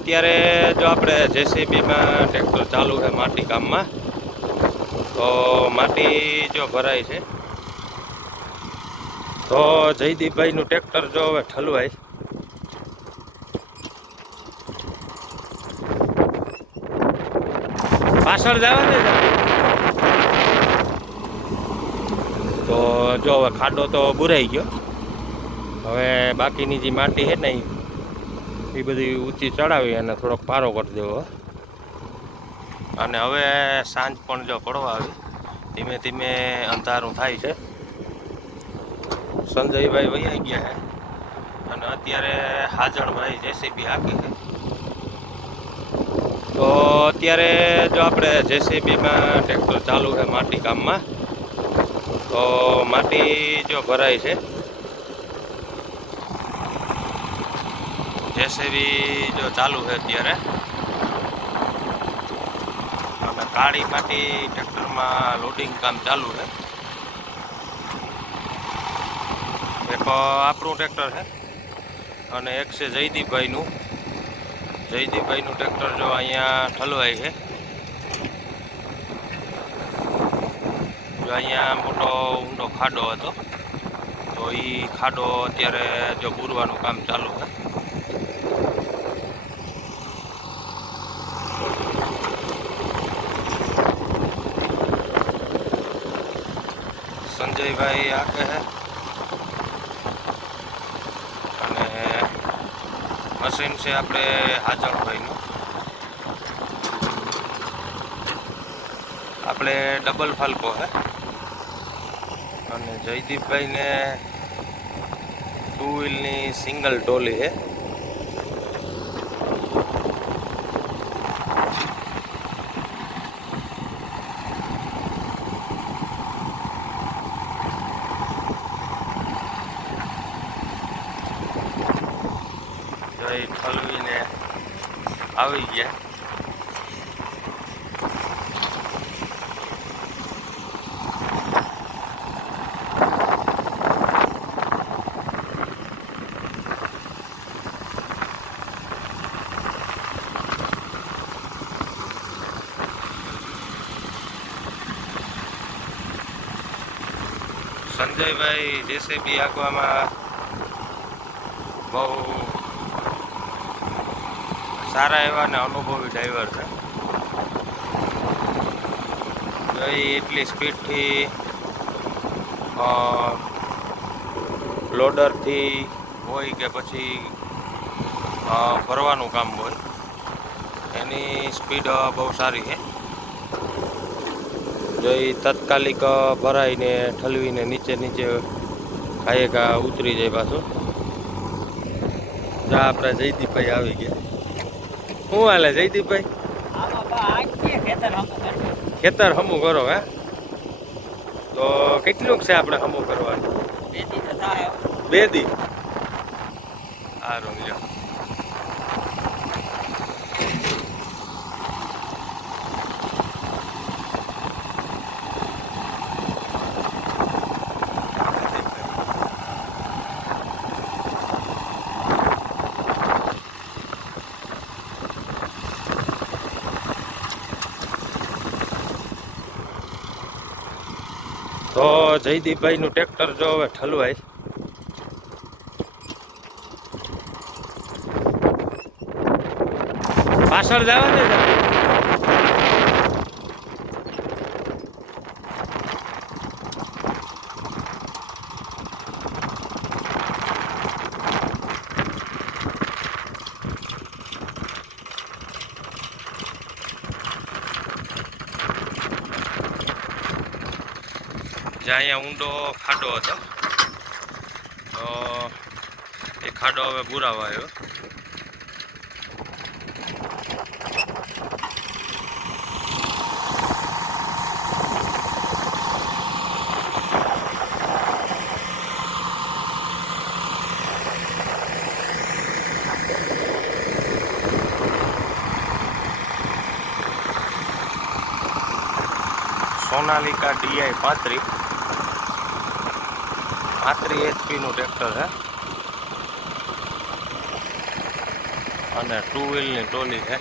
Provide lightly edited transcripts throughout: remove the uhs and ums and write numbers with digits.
અત્યારે જો આપણે જેસીબીમાં ટ્રેક્ટર ચાલુ છે માટી કામમાં, તો માટી જો ભરાય છે તો જયદીપભાઈનું ટ્રેક્ટર જો હવે ઠલવાય. પાછળ જવા દે તો જો હવે ખાડો તો બુરાઈ ગયો. હવે બાકીની જે માટી છે ને એ બધી ઊંચી ચડાવી અને થોડોક પારો કરી દેવો. અને હવે સાંજ પણ જો પડવા આવી, ધીમે ધીમે અંધારું થાય છે. સંજયભાઈ વૈયા ગયા છે અને અત્યારે હાજણભાઈ જેસીબી હાકી છે. તો અત્યારે જો આપણે જેસીબીમાં ટ્રેક્ટર ચાલુ છે માટી કામમાં, તો માટી જો ભરાય છે. જેસીબી જો ચાલુ છે અત્યારે, અને કાળી માટી ટ્રેક્ટરમાં લોડિંગ કામ ચાલુ છે. એક આપણું ટ્રેક્ટર છે અને એક છે જયદીપભાઈનું. જયદીપભાઈનું ટ્રેક્ટર જો અહીંયા ઠલવાય છે. જો અહીંયા મોટો ઊંડો ખાડો હતો, તો એ ખાડો અત્યારે જો પૂરવાનું કામ ચાલુ છે. સંજયભાઈ આકે છે અને મશીન છે આપણે હાજણભાઈનું. આપણે ડબલ ફાલ્કો છે અને જયદીપભાઈને 2 વ્હીલની સિંગલ ટોલી છે. ઠલવીને આવી ગયા. સંજયભાઈ જેસીબી હાંકવામાં બહુ સારા એવા ને અનુભવી ડ્રાઈવર છે. એટલી સ્પીડથી લોડરથી હોય કે પછી ભરવાનું કામ હોય, એની સ્પીડ બહુ સારી છે. જો એ તાત્કાલિક ભરાઈને ઠલવીને નીચે ઘાયે ઉતરી જાય પાછું. જા આપણા જયદીપભાઈ આવી ગયા. શું હાલે જયદીપભાઈ? ખેતર હમું કરો હે? તો કેટલુંક છે આપણે હમું કરવાનું? 2 દી. સારું લ્યો. તો જયદીપભાઈનું ટ્રેક્ટર જો હવે ઠલવાય. પાછળ જવા દે. જ્યાં અહીંયા ઊંડો ખાડો હતો, તો એ ખાડો હવે બુરાવા આવ્યો. સોનાલિકા DI 35 HP નું ટ્રેક્ટર છે. અને 2 વ્હીલની ટ્રોલી છે.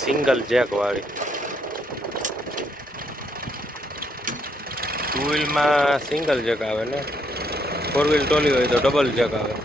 સિંગલ જેક વાળી. 2 વ્હીલમાં સિંગલ જેક આવે ને 4 વ્હીલ ટ્રોલી હોય તો ડબલ જેક આવે.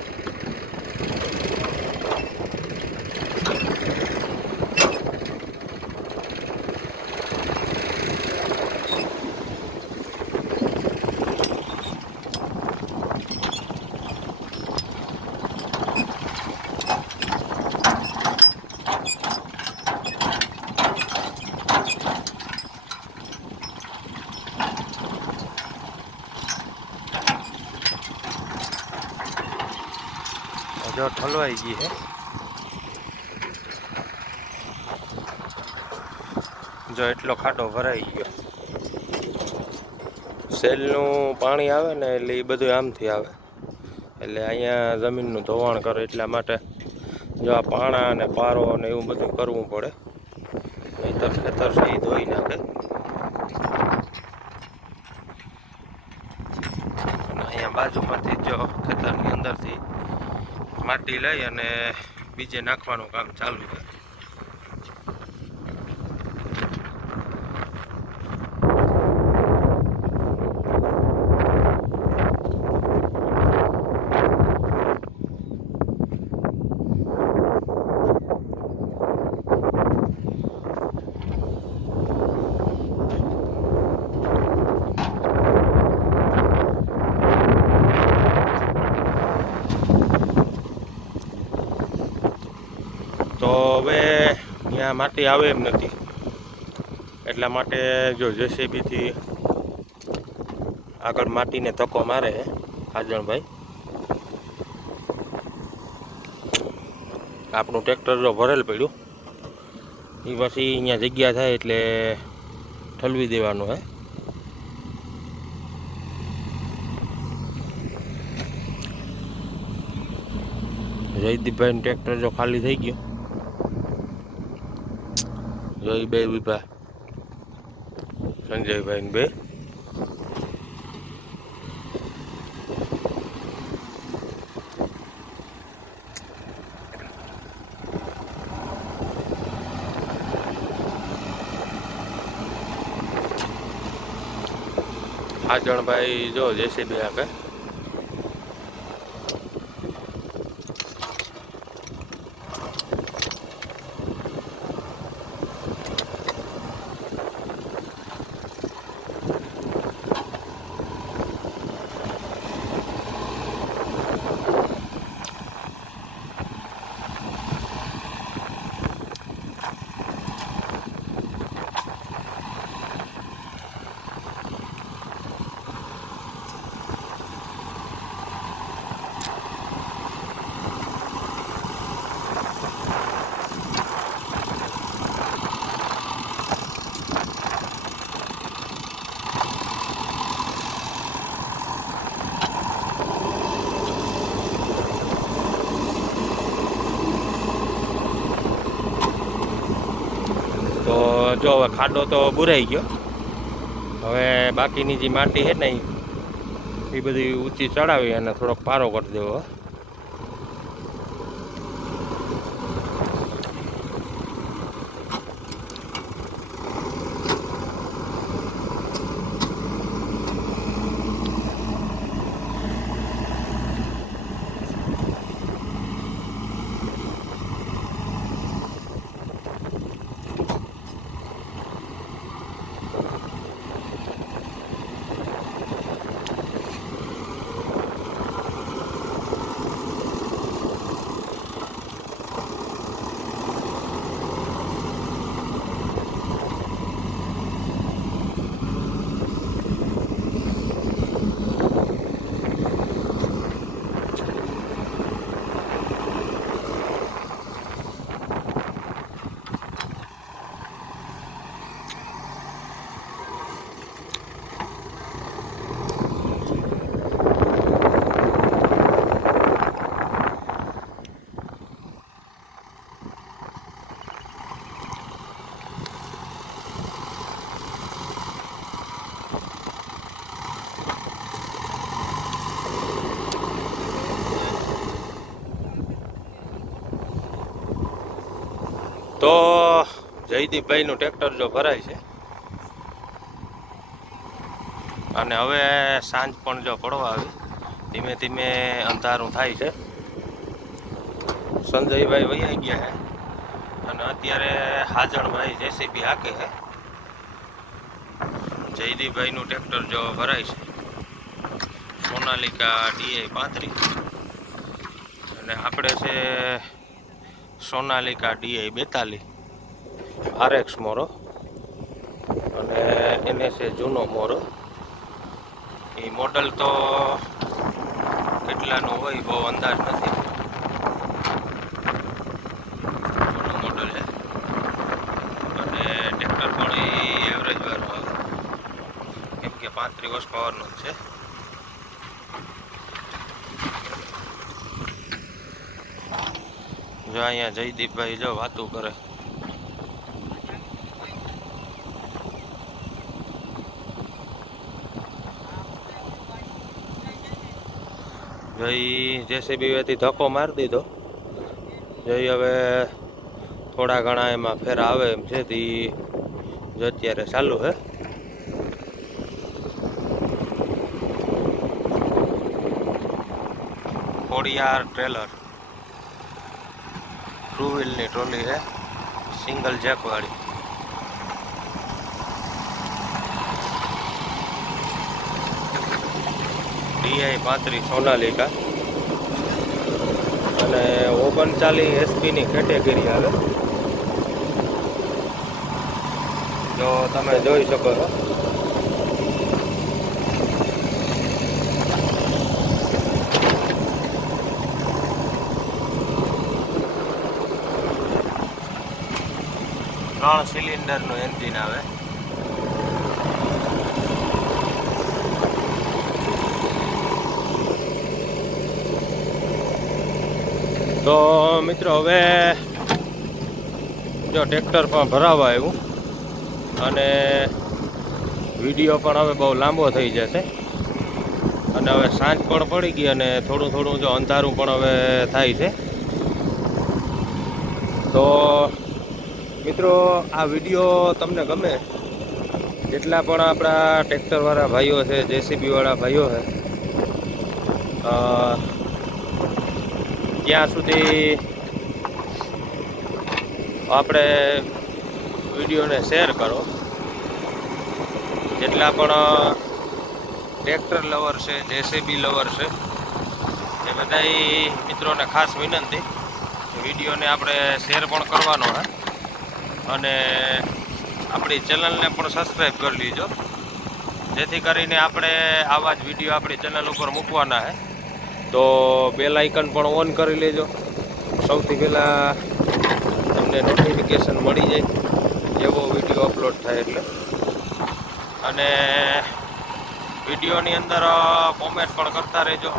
જો ઠલવાઈ ગઈ છે. જો એટલો ખાડો ભરાઈ ગયો. સેલનું પાણી આવે ને એટલે એ બધું આમથી આવે એટલે અહીંયા જમીનનું ધોવાણ કરે. એટલા માટે જો આ પાણા અને પારો અને એવું બધું કરવું પડે, નહીંતર ખેતર સહી ધોઈ નાખે. અને અહીંયા બાજુમાંથી જો ખેતરની અંદરથી માટી લઈ અને બીજે નાખવાનું કામ ચાલુ છે. તો હવે ત્યાં માટી આવે એમ નથી, એટલા માટે જો જેસીબીથી આગળ માટીને ધક્કો મારે આજણભાઈ. આપણું ટ્રેક્ટર જો ભરેલ પડ્યું એ પછી અહીંયા જગ્યા થાય એટલે ઠલવી દેવાનું હે. જયદીપભાઈનું ટ્રેક્ટર જો ખાલી થઈ ગયું. જો એ બે વિભા સંજયભાઈ ને બે. આજણભાઈ જો જેસીબી આપે. તો જો હવે ખાડો તો બુરાઈ ગયો. હવે બાકીની જે માટી છે ને એ બધી ઊંચી ચડાવી અને થોડોક પારો કરી દેવો. જયદીપભાઈનું ટ્રેક્ટર જો ભરાય છે અને હવે સાંજ પણ જો પડવા આવી, ધીમે ધીમે અંધારું થાય છે. સંજયભાઈ વૈયા ગયા છે અને અત્યારે હાજણભાઈ જેસીબી હાકે છે. જયદીપભાઈનું ટ્રેક્ટર જો ભરાય છે, સોનાલિકા DI 35 અને આપણે છે સોનાલિકા DI 42 RX મોરો અને એને છે જૂનો મોરો. એ મોડલ તો કેટલાનું હોય બહુ અંદાજ નથી, જૂનું મોડલ છે અને ટ્રેક્ટર પણ એ એવરેજ વાળું આવે, કેમ કે 35 હોર્સ પાવરનું જ છે. જો અહીંયા જયદીપભાઈ જો વાતું કરે. જય જેસીબી વેથી ધક્કો મારી દીધો. જય હવે થોડા ઘણા એમાં ફેરા આવે એમ છે, તે જો અત્યારે ચાલુ છે. ખોડિયાર ટ્રેલર ટુ વ્હીલની ટ્રોલી છે, સિંગલ જેક વાળી. DI 35 સોનાલિકા અને 39 SP ની કેટેગરી આવે. જો તમે જોઈ શકો છો. ત્રણ સિલિન્ડરનું એન્જિન આવે. તો મિત્રો હવે જો ટ્રેક્ટર પણ ભરાવા આવ્યું અને વિડીયો પણ હવે બહુ લાંબો થઈ જશે અને હવે સાંજ પણ પડી ગઈ અને થોડું થોડું જો અંધારું પણ હવે થાય છે. તો મિત્રો આ વિડીયો તમને ગમે, જેટલા પણ આપણા ટ્રેક્ટરવાળા ભાઈઓ છે, જેસીબીવાળા ભાઈઓ છે, ત્યાં સુધી આપણે વિડીયોને શેર કરો. જેટલા પણ ટ્રેક્ટર લવર છે, જેસીબી લવર છે, એ બધા મિત્રોને ખાસ વિનંતી, વિડીયોને આપણે શેર પણ કરવાનો છે અને આપણી ચેનલને પણ સબસ્ક્રાઈબ કરી લીજો, જેથી કરીને આપણે આવા જ વિડીયો આપણી ચેનલ ઉપર મૂકવાના છે. તો બેલ આઇકન પણ ઓન કરી લેજો, સૌથી પહેલાં તમને નોટિફિકેશન મળી જાય એવો વિડીયો અપલોડ થાય એટલે. અને વિડીયોની અંદર કોમેન્ટ પણ કરતા રહેજો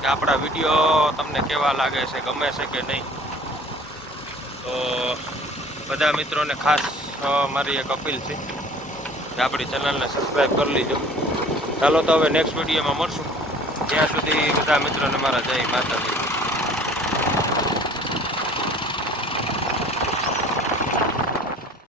કે આપણા વિડીયો તમને કેવા લાગે છે, ગમે છે કે નહીં. તો બધા મિત્રોને ખાસ મારી એક અપીલ છે કે આપણી ચેનલને સબસ્ક્રાઈબ કરી લીજો. ચાલો તો હવે નેક્સ્ટ વિડીયોમાં મળશું. ત્યાં સુધી બધા મિત્રોને મારા જય માતાજી.